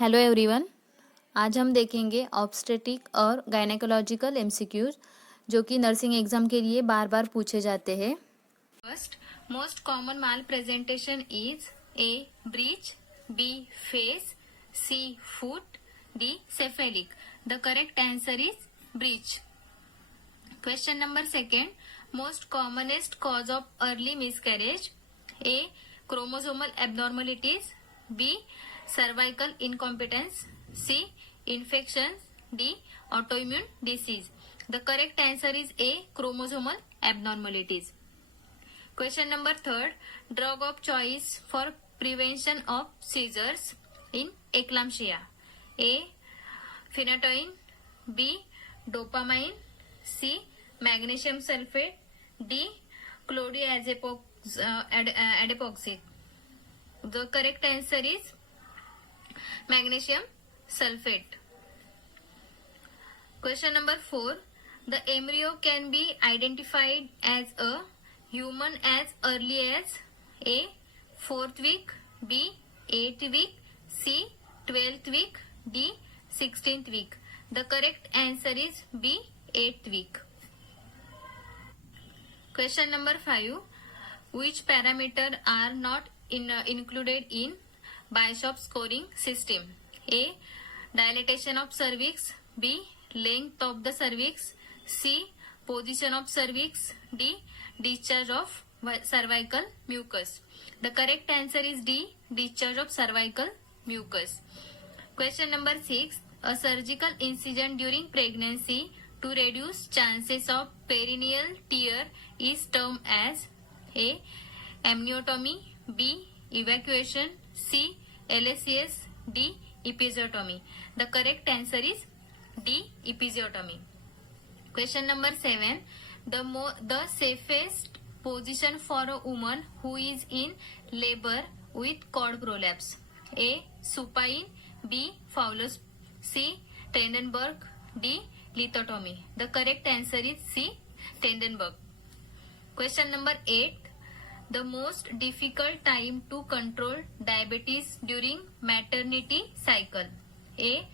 Hello everyone. आज हम देखेंगे ऑब्स्टेटिक और गायनेकोलॉजिकल एमसीक्यूज जो कि नर्सिंग एग्जाम के लिए बार बार पूछे जाते हैं। First, most common malpresentation is a breech, B face, C foot, D cephalic. The correct answer is breech. Question number second, most commonest cause of early miscarriage: A. Chromosomal abnormalities, B. Cervical incompetence, C. Infections, D. Autoimmune disease. The correct answer is A. Chromosomal abnormalities. Question number third, drug of choice for prevention of seizures in eclampsia: A. Phenytoin, B. Dopamine, C. Magnesium sulfate, D. Chlordiazepoxide. The correct answer is magnesium sulfate. Question number 4, the embryo can be identified as a human as early as A. 4th week, B. 8th week, C. 12th week, D. 16th week. The correct answer is B. 8th week. Question number 5, which parameter are not included in Bishop scoring system? A. Dilatation of cervix, B. Length of the cervix, C. Position of cervix, D. Discharge of cervical mucus. The correct answer is D. Discharge of cervical mucus. Question number 6, a surgical incision during pregnancy to reduce chances of perineal tear is termed as A. Amniotomy, B. Evacuation, C. LACS, D. Episiotomy. The correct answer is D. Episiotomy. Question number 7, the safest position for a woman who is in labor with cord prolapse: A. Supine, B. Fowler's, C. Trendelenburg, D. Lithotomy. The correct answer is C. Trendelenburg. Question number 8, the most difficult time to control diabetes during maternity cycle: A.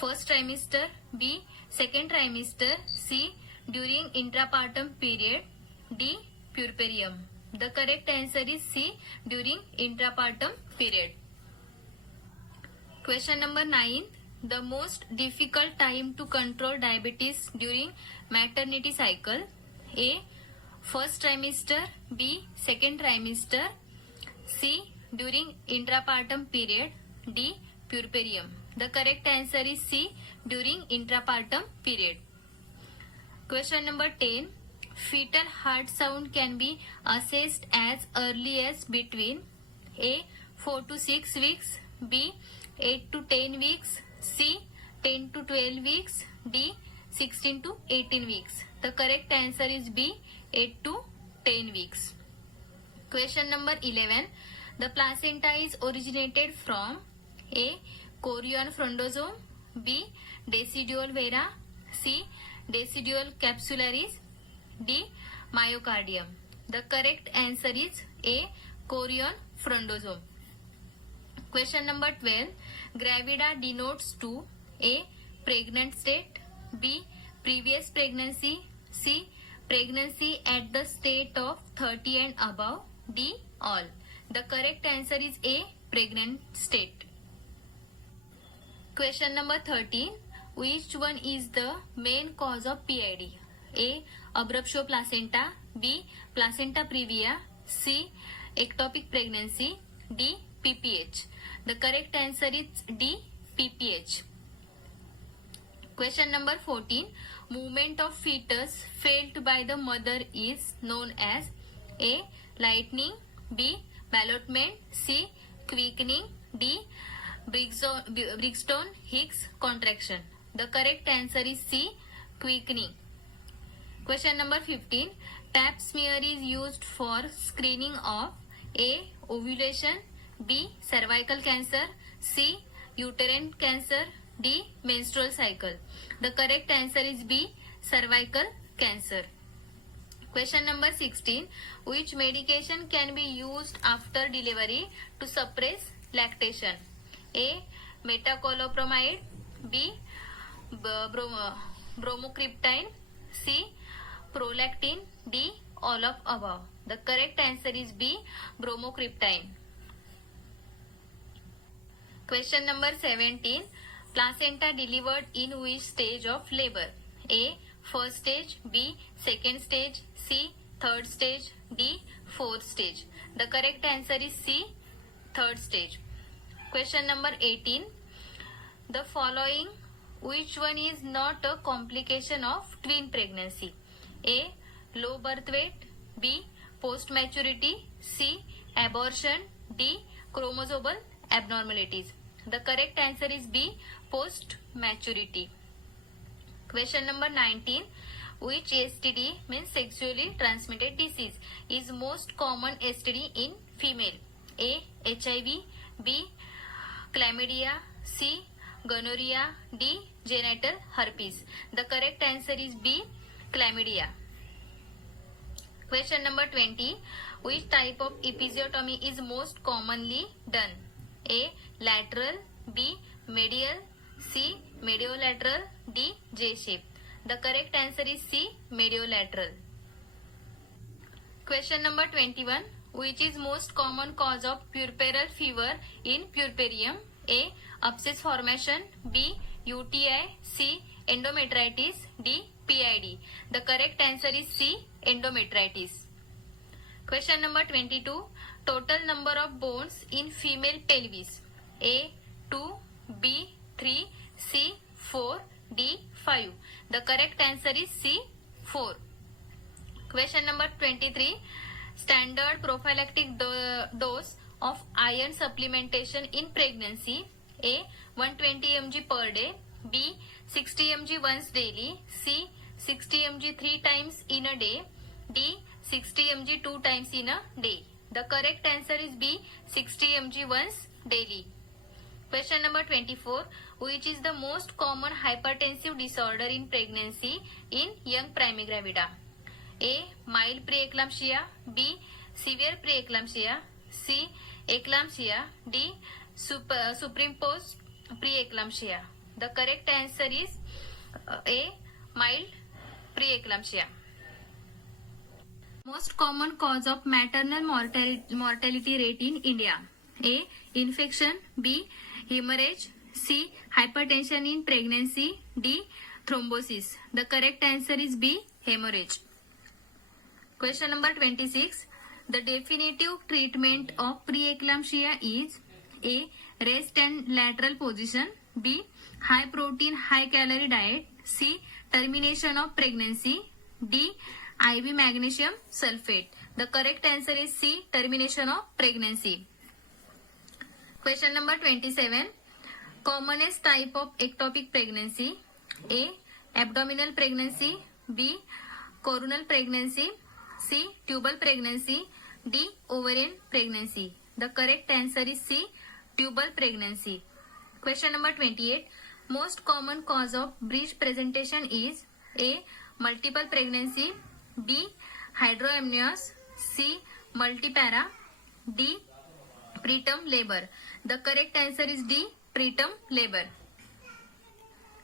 First trimester, B. Second trimester, C. During intrapartum period, D. Puerperium. The correct answer is C. During intrapartum period. Question number 9, the most difficult time to control diabetes during maternity cycle: A. First trimester, B. Second trimester, C. During intrapartum period, D. Puerperium. The correct answer is C. During intrapartum period. Question number 10, fetal heart sound can be assessed as early as between A. 4 to 6 weeks, B. 8 to 10 weeks, C. 10 to 12 weeks, D. 16 to 18 weeks. The correct answer is B. 8 to 10 weeks. Question number 11, the placenta is originated from A. Chorion frondosome, B. Decidual vera, C. Decidual capsularis, D. Myocardium. The correct answer is A. Chorion frondosome. Question number 12, gravida denotes to A. Pregnant state, B. Previous pregnancy, C. Pregnancy at the state of 30 and above, D. All. The correct answer is A. Pregnant state. Question number 13, which one is the main cause of PID? A. Abruptio placenta, B. Placenta previa, C. Ectopic pregnancy, D. PPH. The correct answer is D. PPH. Question number 14, movement of fetus failed by the mother is known as A. Lightening, B. Ballotment, C. Quickening, D. Brigstone-Hicks contraction. The correct answer is C. Quickening. Question number 15, pap smear is used for screening of A. Ovulation, B. Cervical cancer, C. Uterine cancer, D. Menstrual cycle. The correct answer is B. Cervical cancer. Question number 16, which medication can be used after delivery to suppress lactation? A. metoclopramide, B. Bromocriptine, C. Prolactin, D. All of above. The correct answer is B. Bromocriptine. Question number 17. Placenta delivered in which stage of labor? A. First stage, B. Second stage, C. Third stage, D. Fourth stage. The correct answer is C. Third stage. Question number 18. The following, which one is not a complication of twin pregnancy? A. Low birth weight, B. Post maturity, C. Abortion, D. Chromosomal abnormalities. The correct answer is B. Post maturity. Question number 19. Which STD, means sexually transmitted disease, is most common STD in female? A. HIV, B. Chlamydia, C. Gonorrhea, D. Genital herpes. The correct answer is B. Chlamydia. Question number 20. Which type of episiotomy is most commonly done? A. Lateral, B. Medial, C. Mediolateral, D. J-shape. The correct answer is C. Mediolateral. Question number 21. Which is most common cause of puerperal fever in puerperium? A. Abscess formation, B. UTI, C. Endometritis, D. PID. The correct answer is C. Endometritis. Question number 22. Total number of bones in female pelvis? A. 2, B. 3, C. 4, D. 5. The correct answer is C. 4. Question number 23. Standard prophylactic dose of iron supplementation in pregnancy? A. 120 mg per day, B. 60 mg once daily, C. 60 mg 3 times in a day, D. 60 mg 2 times in a day. The correct answer is B. 60 mg once daily. Question number 24. Which is the most common hypertensive disorder in pregnancy in young primigravida? A. Mild preeclampsia, B. Severe preeclampsia, C. Eclampsia, D. Superimposed preeclampsia. The correct answer is A. Mild preeclampsia. Most common cause of maternal mortality rate in India? A. Infection, B. Hemorrhage, C. Hypertension in pregnancy, D. Thrombosis. The correct answer is B. Hemorrhage. Question number 26. The definitive treatment of preeclampsia is A. Rest and lateral position, B. High protein, high calorie diet, C. Termination of pregnancy, D. IV magnesium sulfate. The correct answer is C. Termination of pregnancy. Question number 27. Commonest type of ectopic pregnancy? A. Abdominal pregnancy, B. Coronal pregnancy, C. Tubal pregnancy, D. Ovarian pregnancy. The correct answer is C. Tubal pregnancy. Question number 28. Most common cause of breech presentation is A. Multiple pregnancy, B. Hydroamnios, C. Multipara, D. Preterm labor. The correct answer is D. Preterm labor.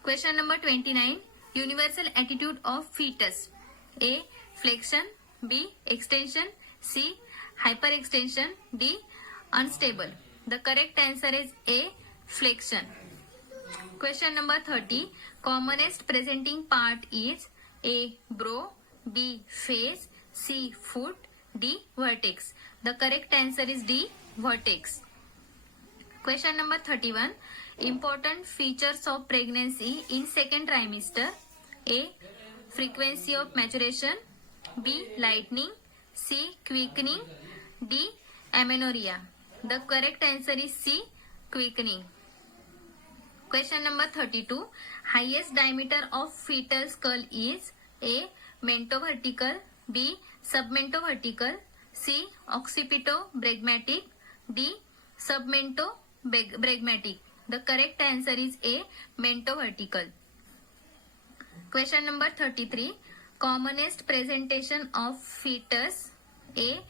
Question number 29. Universal attitude of fetus? A. Flexion, B. Extension, C. Hyperextension, D. Unstable. The correct answer is A. Flexion. Question number 30. Commonest presenting part is A. Brow, B. Face, C. Foot, D. Vertex. The correct answer is D. Vertex. Question number 31. Important features of pregnancy in second trimester? A. Frequency of maturation, B. Lightening, C. Quickening, D. Amenorrhea. The correct answer is C. Quickening. Question number 32. Highest diameter of fetal skull is A. Mentovertical, B. Submentovertical, C. Occipito-bregmatic, D. Submento-bregmatic. The correct answer is A. Mentovertical. Question number 33. Commonest presentation of fetus? A.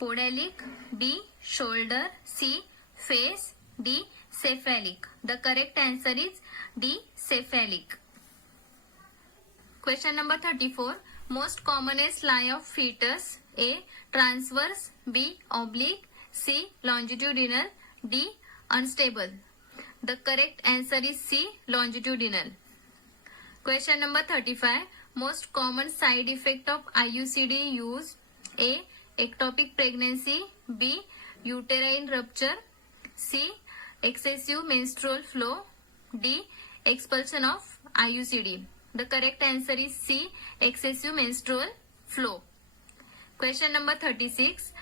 Podalic, B. Shoulder, C. Face, D. cephalic. The correct answer is D. Cephalic. Question number 34. Most commonest lie of fetus. A. Transverse. B. Oblique. C. Longitudinal. D. Unstable. The correct answer is C. Longitudinal. Question number 35. Most common side effect of IUCD use. A. Ectopic pregnancy. B. Uterine rupture. C. Excessive menstrual flow. D. Expulsion of IUCD. The correct answer is C. Excessive menstrual flow. Question number 36.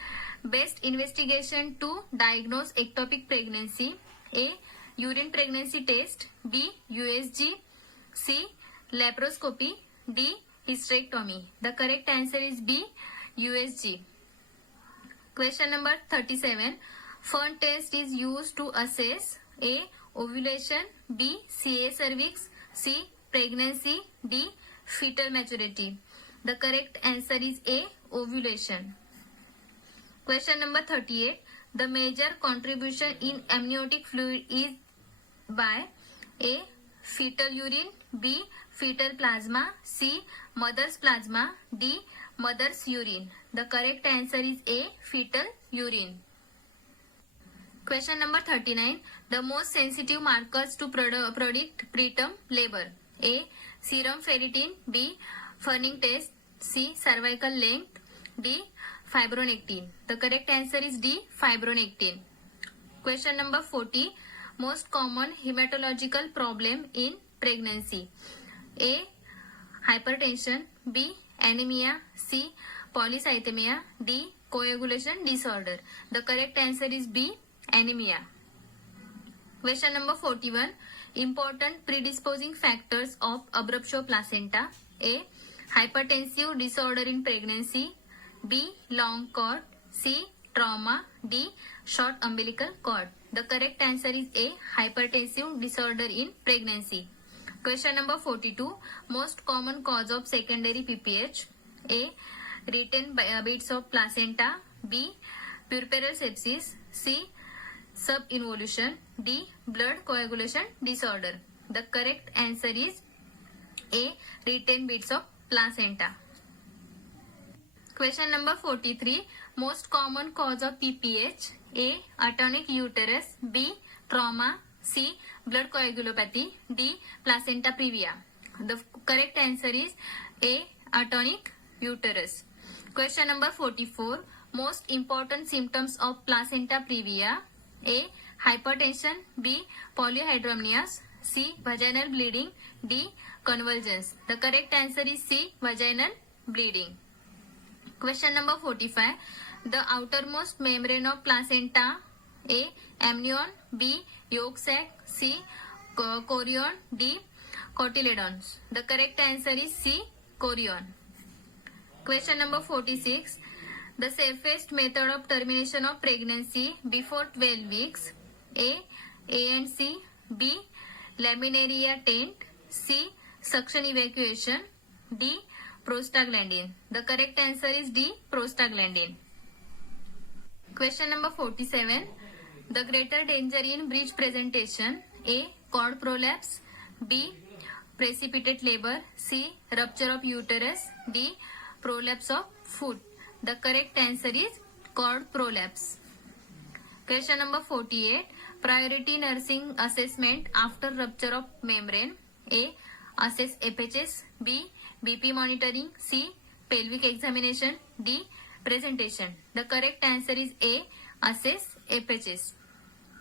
Best investigation to diagnose ectopic pregnancy. A. Urine pregnancy test. B. USG. C. Laparoscopy. D. Hysterectomy. The correct answer is B. USG. Question number 37. Fern test is used to assess A. Ovulation. B. CA cervix. C. Pregnancy. D. Fetal maturity. The correct answer is A. Ovulation. Question number 38. The major contribution in amniotic fluid is by A. Fetal urine. B. Fetal plasma. C. Mother's plasma. D. Mother's urine. The correct answer is A. Fetal urine. Question number 39. The most sensitive markers to predict preterm labor. A. Serum ferritin. B. Ferning test. C. Cervical length. D. Fibronectin. The correct answer is D. Fibronectin. Question number 40. Most common hematological problem in pregnancy. A. Hypertension. B. Anemia. C. Polycythemia. D. Coagulation disorder. The correct answer is B. Anemia. Question number 41. Important predisposing factors of abruptio placenta. A. Hypertensive disorder in pregnancy. B. Long cord. C. Trauma. D. Short umbilical cord. The correct answer is A. Hypertensive disorder in pregnancy. Question number 42. Most common cause of secondary PPH. A. Retained bits of placenta. B. Puerperal sepsis. C. Subinvolution. D. Blood coagulation disorder. The correct answer is A. Retained bits of placenta. Question number 43. Most common cause of PPH. A. Atonic uterus. B. Trauma. C. Blood coagulopathy. D. Placenta previa. The correct answer is A. Atonic uterus. Question number 44. Most important symptoms of placenta previa. A. Hypertension. B. Polyhydramnios. C. Vaginal bleeding. D. Convulsions. The correct answer is C. Vaginal bleeding. Question number 45. The outermost membrane of placenta. A. Amnion. B. Yolk sac. C. Chorion. D. Cotyledons. The correct answer is C. Chorion. Question number 46. The safest method of termination of pregnancy before 12 weeks. A. ANC. B. Laminaria tent. C. Suction evacuation. D. Prostaglandin. The correct answer is D. Prostaglandin. Question number 47. The greater danger in breech presentation. A. Cord prolapse. B. Precipitate labor. C. Rupture of uterus. D. Prolapse of foot. The correct answer is cord prolapse. Question number 48. Priority nursing assessment after rupture of membrane. A. Assess FHS. B. BP monitoring. C. Pelvic examination. D. Presentation. The correct answer is A. Assess FHS.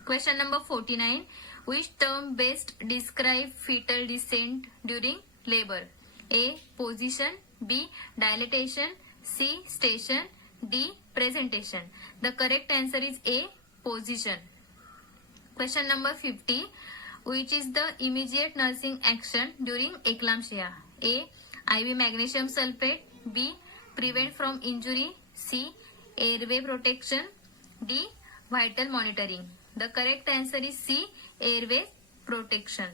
Question number 49. Which term best describe fetal descent during labor? A. Position. B. Dilatation. C. Station. D. Presentation. The correct answer is A. Position. Question number 50. Which is the immediate nursing action during eclampsia? A. IV magnesium sulfate. B. Prevent from injury. C. Airway protection. D. Vital monitoring. The correct answer is C. Airway protection.